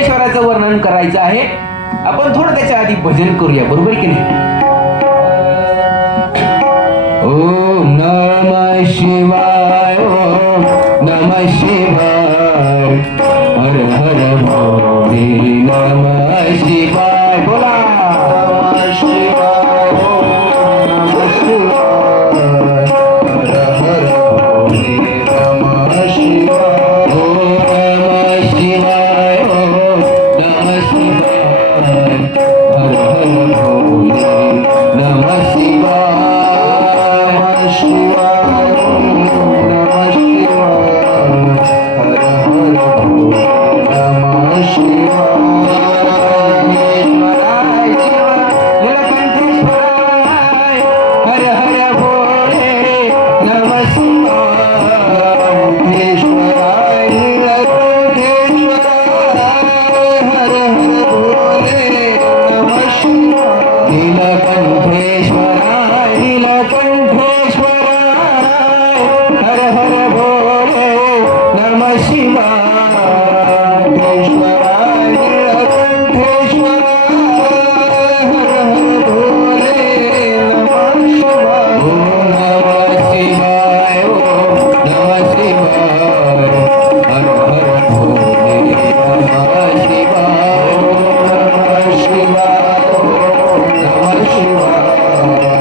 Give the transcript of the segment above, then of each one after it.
ईश्वराचं वर्णन करायचं आहे. आपण थोडं त्याच्या आधी भजन करूया, बरोबर की नाही? ओम नमः शिवाय, ओम नमः शिवाय, हर हर भोले नमः शिवाय. बोला नमः शिवाय, ओम नमः शिवाय, हर हर भोले नमः शिवाय. ओम नमः शिवाय, ओम नमः शिवाय, हर हर भोले नमः शिवाय. शिवाय, ओम नमः शिवाय, हर हर भोले नमः शिवाय. नीलकंठेश्वराय, हर हर भोले नमः शिवाय. ईश्वराय नीलकंठेश्वराय, हर हर भोले नमः शिवाय. नीलकंठेश्वराय, नीलकंठेश्वराय, हर हर भोले नमः शिवाय. ईश्वराय नीलकंठेश्वराय, हर हर भोले नमः शिवाय. ओम नमः शिवाय, ओम नमः शिवाय, हर हर भोले नमः शिवाय. ओम नमः शिवाय, ओम नमः शिवाय,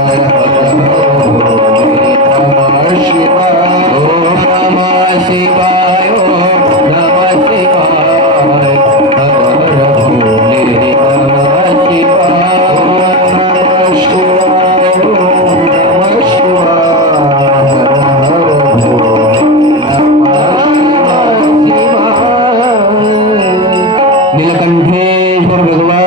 हर हर भोले नमः शिवाय. ओम नमः शिवाय, ओम नमः शिवाय, हर हर भोले नमः शिवाय. ओम नमः शिवाय, ओम नमः शिवाय, हर हर भोले नमः शिवाय. नीलकंठेश्वर भगवान